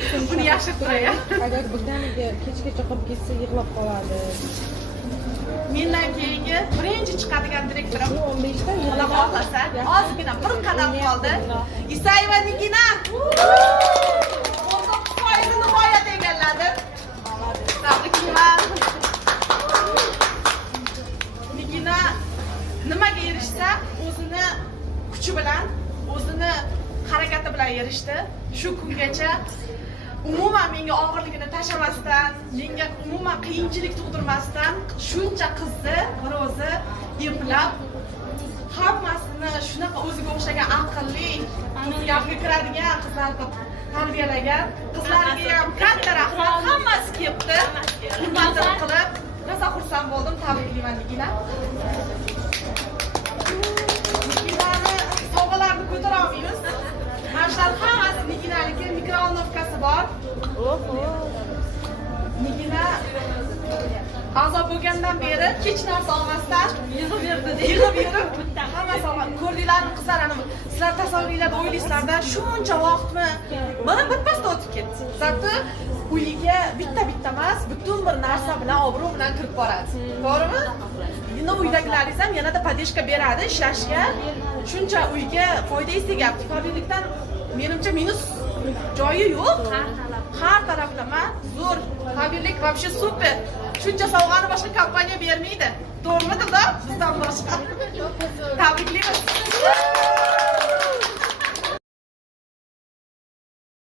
Buni yashirib turay. Agar birdaniga kechgacha qolib ketsa yig'lab qoladi. Mendan keyingi birinchi chiqadigan direktorim 15 ta Xudo xohlasa, ozgina bir qadam qoldi. Isayeva Nigina 19% nihoyat egalladi. Tabriklayman. Nigina nimaga erishsa, o'zini kuchi bilan, o'zini harakati bilan erishdi. Shu kungacha umuman menga og'irligini tashlamasdan, menga umuman qiyinchilik tug'dirmasdan shuncha qizni bir o'zi eplab, hammasini shunaqa o'ziga o'xshagan aqlli, gapga kiradigan qizlarni tarbiyalagan. Qizlariga ham katta rahmat, hammasi kelibdi. Hurmatini qilib, rosa xursand bo'ldim. Tabriklayman Nigina. Niginani sovg'alarni ko'tara olmaymiz. Mana shular hammasi Niginaniki, mikrovolnovkasi bor. Nigina a'zo bo'lgandan beri hech narsa olmasdan yig'ib yurib hammasi olgan. Ko'rdinglarmi qizlar, sizlar tasavvuringlarda o'ylaysizlarda shuncha vaqtmi mana birpasda o'tib ketdi. Zato uyiga bitta emas, butun bir narsa bilan obro' bilan kirib boradi. To'g'rimi? Endi uydagilaringiz ham yanada podeshka beradi ishlashga. Shuncha uyga foyda istayapti. Ifodalikdan menimcha minus joyi yo'q. Har taraflama zo'r. Habilik вообще super. Shuncha sovg'ani boshqa kompaniya bermaydi. To'g'rimi, Dildor? Bizdan boshqa. Tabriklaymiz.